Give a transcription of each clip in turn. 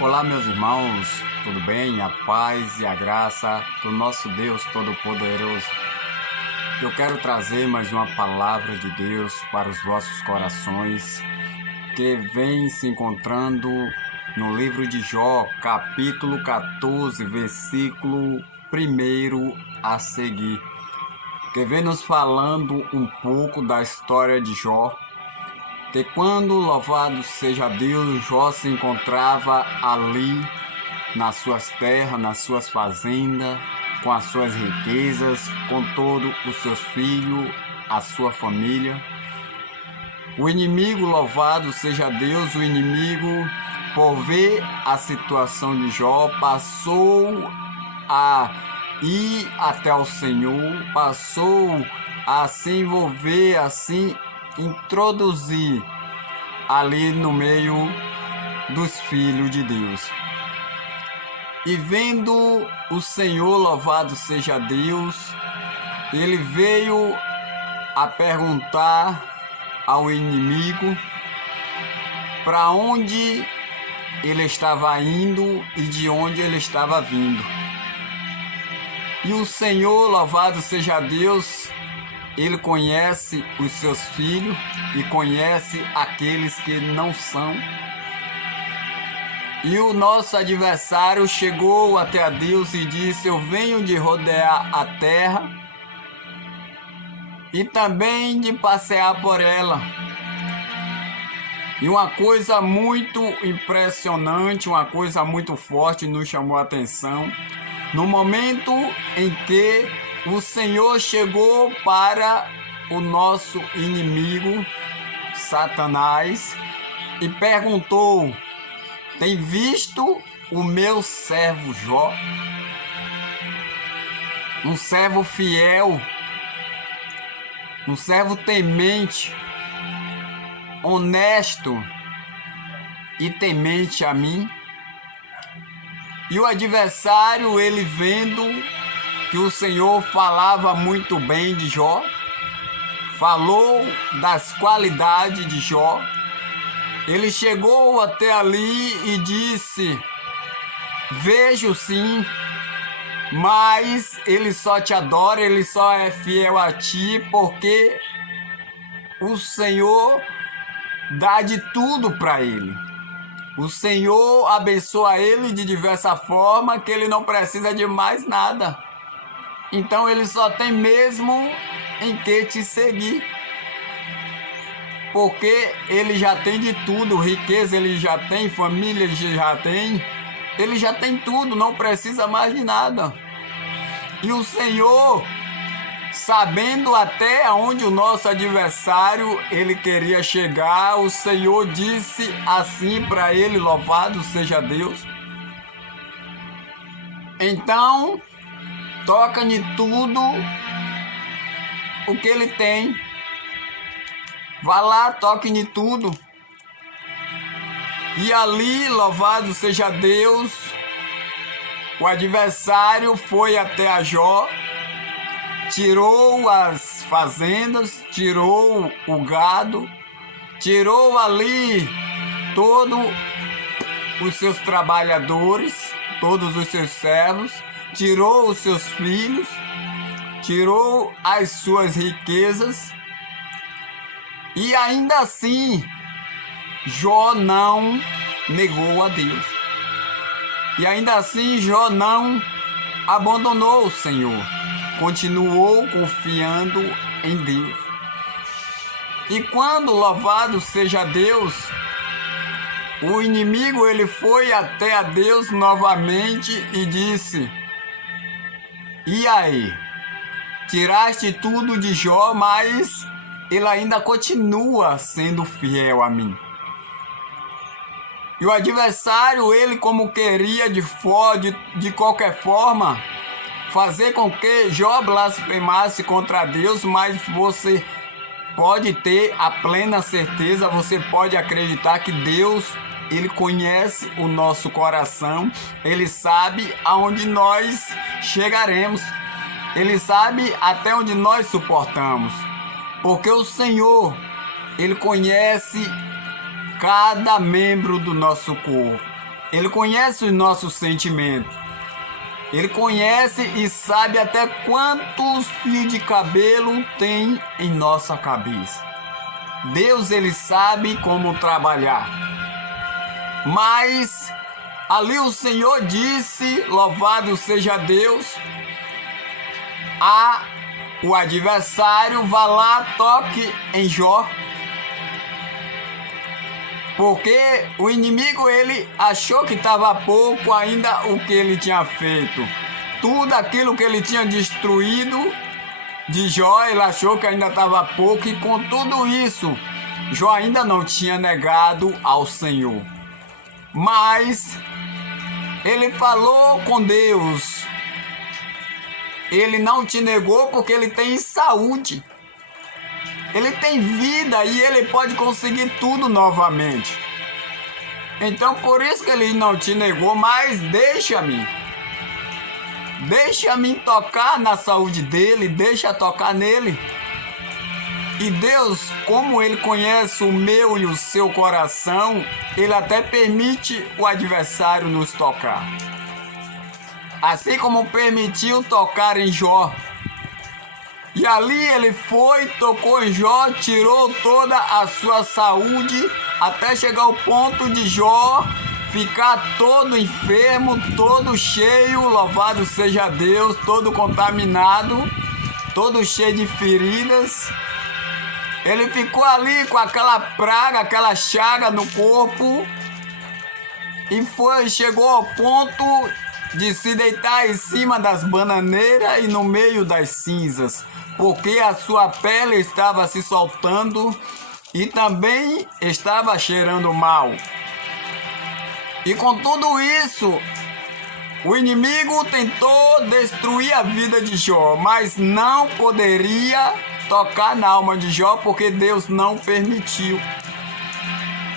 Olá, meus irmãos, tudo bem? A paz e a graça do nosso Deus Todo-Poderoso. Eu quero trazer mais uma palavra de Deus para os vossos corações, que vem se encontrando no livro de Jó, capítulo 14, versículo 1 a seguir, que vem nos falando um pouco da história de Jó, que quando, louvado seja Deus, Jó se encontrava ali nas suas terras, nas suas fazendas, com as suas riquezas, com todos os seus filhos, a sua família. O inimigo, louvado seja Deus, o inimigo, por ver a situação de Jó, passou a ir até o Senhor, passou a se envolver, assim, introduzir ali no meio dos filhos de Deus. E vendo o Senhor, louvado seja Deus, ele veio a perguntar ao inimigo para onde ele estava indo e de onde ele estava vindo. E o Senhor, louvado seja Deus, ele conhece os seus filhos e conhece aqueles que não são. E o nosso adversário chegou até a Deus e disse: eu venho de rodear a terra e também de passear por ela. E uma coisa muito impressionante, uma coisa muito forte nos chamou a atenção. No momento em que o Senhor chegou para o nosso inimigo, Satanás, e perguntou: tem visto o meu servo Jó? Um servo fiel, um servo temente, honesto e temente a mim. E o adversário, ele vendo que o Senhor falava muito bem de Jó, falou das qualidades de Jó, ele chegou até ali e disse: vejo sim, mas ele só te adora, ele só é fiel a ti porque o Senhor dá de tudo para ele. O Senhor abençoa ele de diversa forma que ele não precisa de mais nada. Então ele só tem mesmo em que te seguir. Porque ele já tem de tudo, riqueza ele já tem, família ele já tem tudo, não precisa mais de nada. E o Senhor, sabendo até onde o nosso adversário ele queria chegar, o Senhor disse assim para ele: louvado seja Deus. Então, toca em tudo o que ele tem. Vá lá, toque em tudo. E ali, louvado seja Deus, o adversário foi até a Jó, tirou as fazendas, tirou o gado, tirou ali todos os seus trabalhadores, todos os seus servos, tirou os seus filhos, tirou as suas riquezas. E ainda assim, Jó não negou a Deus. E ainda assim, Jó não abandonou o Senhor. Continuou confiando em Deus. E quando, louvado seja Deus, o inimigo ele foi até a Deus novamente e disse: e aí? Tiraste tudo de Jó, mas ele ainda continua sendo fiel a mim. E o adversário, ele como queria de qualquer forma fazer com que Jó blasfemasse contra Deus, mas você pode ter a plena certeza, você pode acreditar que Deus, ele conhece o nosso coração, ele sabe aonde nós chegaremos, ele sabe até onde nós suportamos. Porque o Senhor, ele conhece cada membro do nosso corpo. Ele conhece os nossos sentimentos. Ele conhece e sabe até quantos fios de cabelo tem em nossa cabeça. Deus, ele sabe como trabalhar. Mas ali o Senhor disse, louvado seja Deus, o adversário, vá lá, toque em Jó. Porque o inimigo, ele achou que estava pouco ainda o que ele tinha feito. Tudo aquilo que ele tinha destruído de Jó, ele achou que ainda estava pouco. E com tudo isso, Jó ainda não tinha negado ao Senhor. Mas ele falou com Deus. Ele não te negou porque ele tem saúde. Ele tem vida e ele pode conseguir tudo novamente. Então por isso que ele não te negou, mas deixa-me tocar na saúde dele, deixa tocar nele. E Deus, como ele conhece o meu e o seu coração, ele até permite o adversário nos tocar. Assim como permitiu tocar em Jó. E ali ele foi, tocou em Jó, tirou toda a sua saúde, até chegar ao ponto de Jó ficar todo enfermo, todo cheio, louvado seja Deus, todo contaminado, todo cheio de feridas. Ele ficou ali com aquela praga, aquela chaga no corpo, e chegou ao ponto de se deitar em cima das bananeiras e no meio das cinzas, porque a sua pele estava se soltando e também estava cheirando mal. E com tudo isso, o inimigo tentou destruir a vida de Jó, mas não poderia tocar na alma de Jó, porque Deus não permitiu.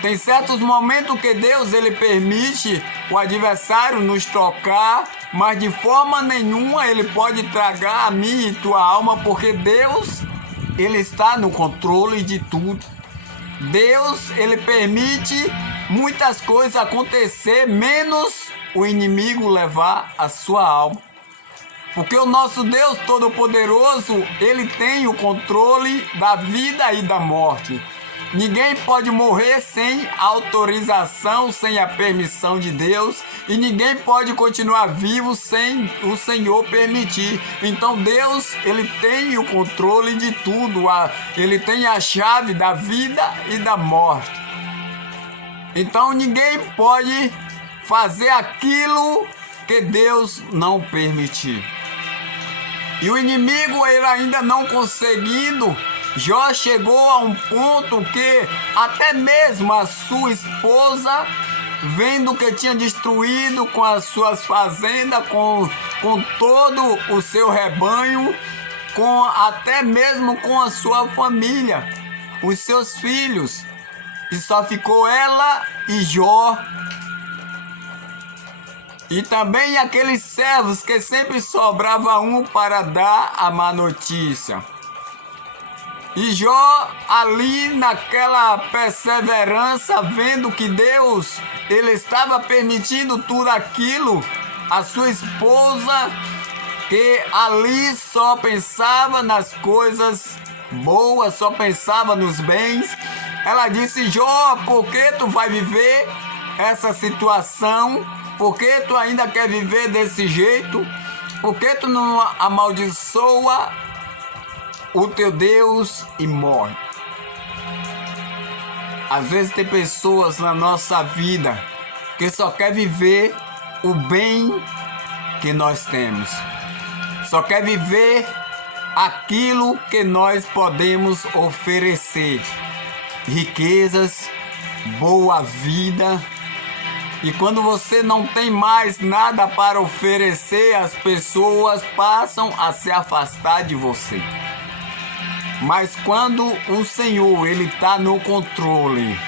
Tem certos momentos que Deus, ele permite o adversário nos tocar, mas de forma nenhuma ele pode tragar a minha e tua alma, porque Deus, ele está no controle de tudo. Deus, ele permite muitas coisas acontecer, menos o inimigo levar a sua alma. Porque o nosso Deus Todo-Poderoso, ele tem o controle da vida e da morte. Ninguém pode morrer sem autorização, sem a permissão de Deus, e ninguém pode continuar vivo sem o Senhor permitir. Então Deus, ele tem o controle de tudo, ele tem a chave da vida e da morte. Então ninguém pode fazer aquilo que Deus não permitir. E o inimigo, ele ainda não conseguindo, Jó chegou a um ponto que até mesmo a sua esposa, vendo que tinha destruído com as suas fazendas, com todo o seu rebanho, até mesmo com a sua família, os seus filhos, e só ficou ela e Jó. E também aqueles servos que sempre sobrava um para dar a má notícia. E Jó, ali naquela perseverança, vendo que Deus, ele estava permitindo tudo aquilo, a sua esposa, que ali só pensava nas coisas boas, só pensava nos bens, ela disse: Jó, por que tu vai viver essa situação? Por que tu ainda quer viver desse jeito? Por que tu não amaldiçoa o teu Deus e morre? Às vezes tem pessoas na nossa vida que só quer viver o bem que nós temos. Só quer viver aquilo que nós podemos oferecer. Riquezas, boa vida. E quando você não tem mais nada para oferecer, as pessoas passam a se afastar de você. Mas quando o Senhor, ele está no controle,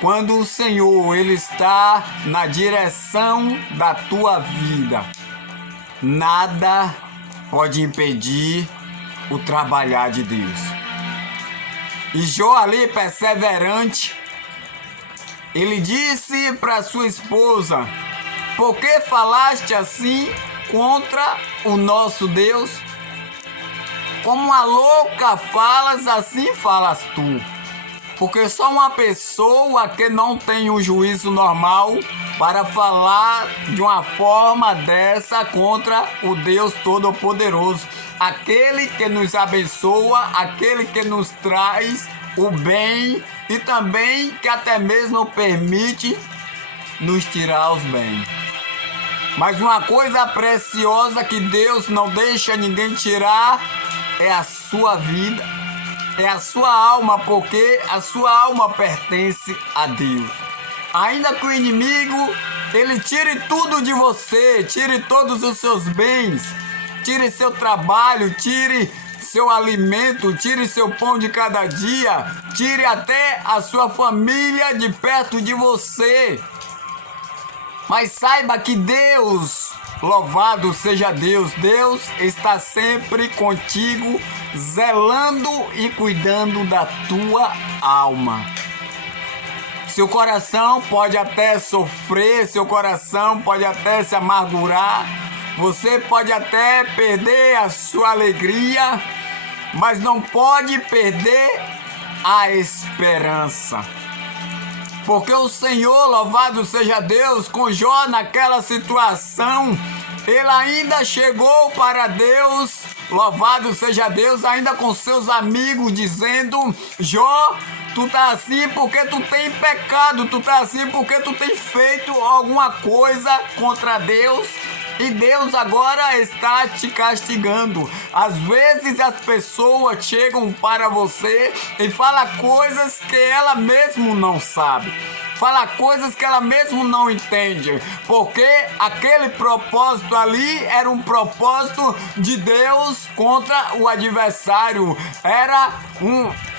quando o Senhor, ele está na direção da tua vida, nada pode impedir o trabalhar de Deus. E Jó ali, perseverante, Ele disse para sua esposa: por que falaste assim contra o nosso Deus? Como uma louca falas, assim falas tu. Porque só uma pessoa que não tem um juízo normal para falar de uma forma dessa contra o Deus Todo-Poderoso. Aquele que nos abençoa, aquele que nos traz o bem e também que até mesmo permite nos tirar os bens. Mas uma coisa preciosa que Deus não deixa ninguém tirar é a sua vida, é a sua alma, porque a sua alma pertence a Deus. Ainda que o inimigo, ele tire tudo de você, tire todos os seus bens, tire seu trabalho, tire seu alimento, tire seu pão de cada dia, tire até a sua família de perto de você. Mas saiba que Deus, louvado seja Deus, Deus está sempre contigo, zelando e cuidando da tua alma. Seu coração pode até sofrer, seu coração pode até se amargurar, você pode até perder a sua alegria, mas não pode perder a esperança. Porque o Senhor, louvado seja Deus, com Jó naquela situação, ele ainda chegou para Deus, louvado seja Deus, ainda com seus amigos, dizendo: Jó, tu tá assim porque tu tem pecado, tu tá assim porque tu tem feito alguma coisa contra Deus. E Deus agora está te castigando. Às vezes as pessoas chegam para você e falam coisas que ela mesmo não sabe. Fala coisas que ela mesmo não entende. Porque aquele propósito ali era um propósito de Deus contra o adversário. Era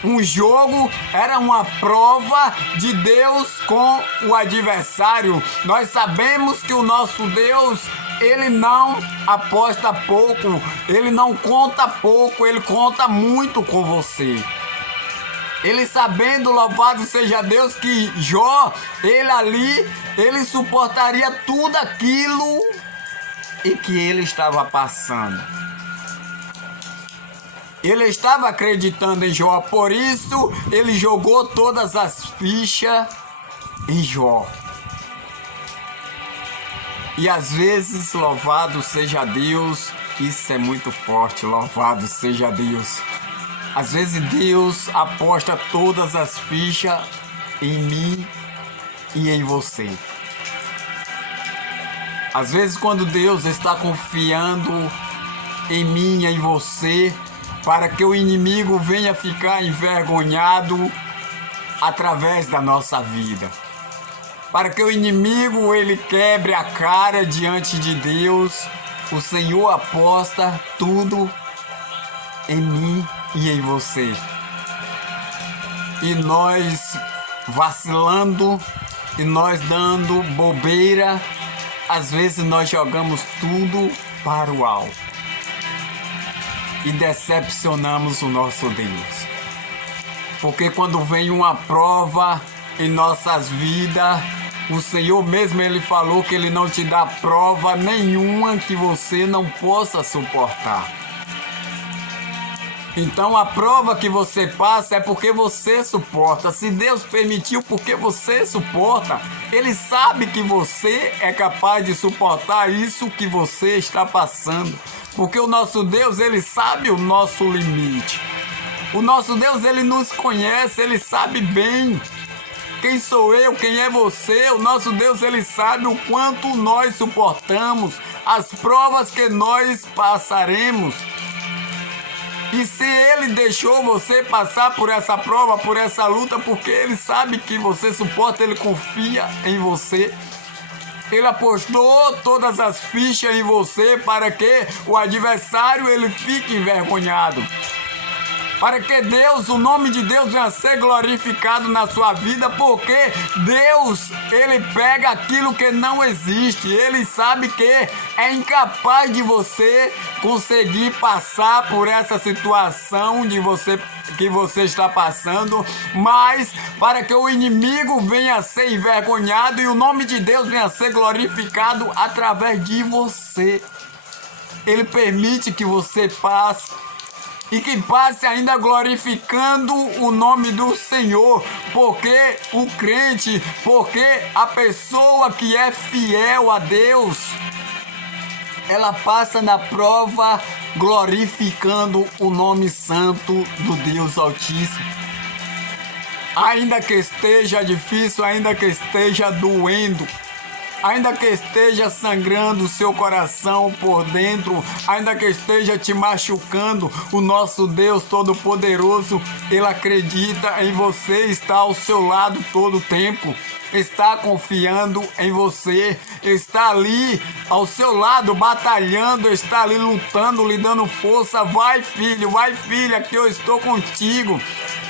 um jogo, era uma prova de Deus com o adversário. Nós sabemos que o nosso Deus, ele não aposta pouco, ele não conta pouco, ele conta muito com você. Ele sabendo, louvado seja Deus, que Jó, ele suportaria tudo aquilo e que ele estava passando. Ele estava acreditando em Jó, por isso ele jogou todas as fichas em Jó. E às vezes, louvado seja Deus, isso é muito forte, louvado seja Deus. Às vezes Deus aposta todas as fichas em mim e em você. Às vezes quando Deus está confiando em mim e em você, para que o inimigo venha ficar envergonhado através da nossa vida. Para que o inimigo ele quebre a cara diante de Deus, o Senhor aposta tudo em mim e em você. E nós vacilando, e nós dando bobeira, às vezes nós jogamos tudo para o alto e decepcionamos o nosso Deus. Porque quando vem uma prova em nossas vidas, o Senhor mesmo ele falou que ele não te dá prova nenhuma que você não possa suportar. Então a prova que você passa é porque você suporta. Se Deus permitiu porque você suporta, Ele sabe que você é capaz de suportar isso que você está passando. Porque o nosso Deus, Ele sabe o nosso limite. O nosso Deus, Ele nos conhece, Ele sabe bem quem sou eu, quem é você. O nosso Deus, Ele sabe o quanto nós suportamos, as provas que nós passaremos. E se Ele deixou você passar por essa prova, por essa luta, porque Ele sabe que você suporta, Ele confia em você. Ele apostou todas as fichas em você para que o adversário ele fique envergonhado. para que Deus, o nome de Deus venha a ser glorificado na sua vida, porque Deus, Ele pega aquilo que não existe, Ele sabe que é incapaz de você conseguir passar por essa situação que você está passando, mas para que o inimigo venha a ser envergonhado e o nome de Deus venha a ser glorificado através de você. Ele permite que você passe e que passe ainda glorificando o nome do Senhor, porque o crente, porque a pessoa que é fiel a Deus, ela passa na prova glorificando o nome santo do Deus Altíssimo. Ainda que esteja difícil, ainda que esteja doendo, ainda que esteja sangrando o seu coração por dentro, ainda que esteja te machucando, o nosso Deus Todo-Poderoso, Ele acredita em você, está ao seu lado todo o tempo, está confiando em você, está ali ao seu lado batalhando, está ali lutando, lhe dando força. Vai, filho, vai, filha, que eu estou contigo.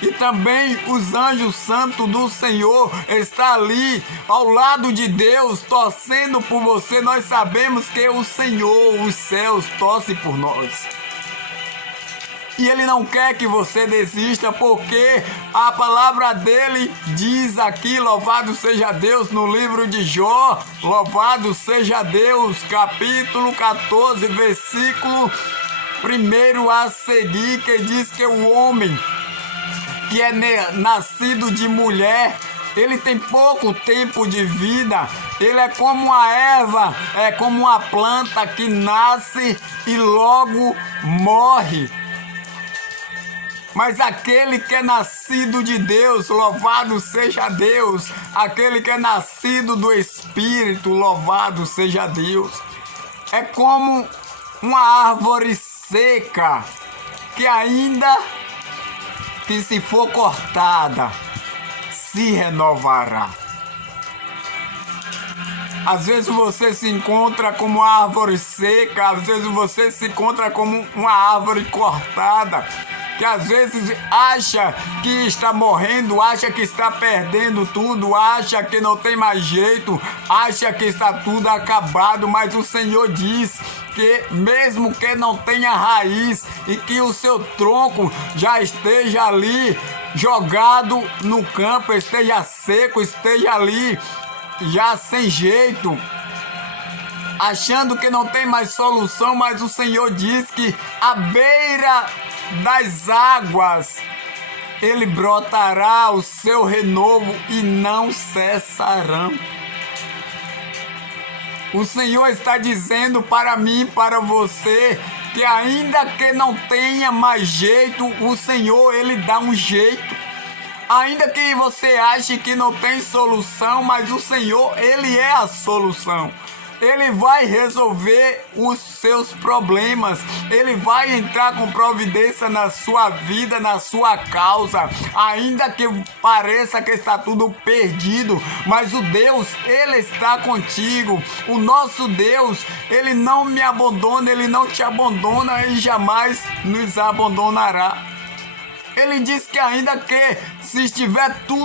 E também os anjos santos do Senhor estão ali ao lado de Deus, torcendo por você. Nós sabemos que o Senhor, os céus, torcem por nós. E Ele não quer que você desista, porque a palavra dele diz aqui, louvado seja Deus, no livro de Jó, louvado seja Deus, capítulo 14, versículo 1 a seguir, que diz que o homem que é nascido de mulher, ele tem pouco tempo de vida, ele é como uma erva, é como uma planta que nasce e logo morre. Mas aquele que é nascido de Deus, louvado seja Deus, aquele que é nascido do Espírito, louvado seja Deus, é como uma árvore seca, que ainda que se for cortada, se renovará. Às vezes você se encontra como uma árvore seca, às vezes você se encontra como uma árvore cortada, que às vezes acha que está morrendo, acha que está perdendo tudo, acha que não tem mais jeito, acha que está tudo acabado, mas o Senhor diz que mesmo que não tenha raiz e que o seu tronco já esteja ali jogado no campo, esteja seco, esteja ali já sem jeito, achando que não tem mais solução, mas o Senhor diz que à beira das águas Ele brotará o seu renovo e não cessarão. O Senhor está dizendo para mim, para você, que ainda que não tenha mais jeito, o Senhor, Ele dá um jeito. Ainda que você ache que não tem solução, mas o Senhor, Ele é a solução. Ele vai resolver os seus problemas. Ele vai entrar com providência na sua vida, na sua causa. Ainda que pareça que está tudo perdido, mas o Deus, Ele está contigo. O nosso Deus, Ele não me abandona, Ele não te abandona e jamais nos abandonará. Ele diz que ainda que se estiver tudo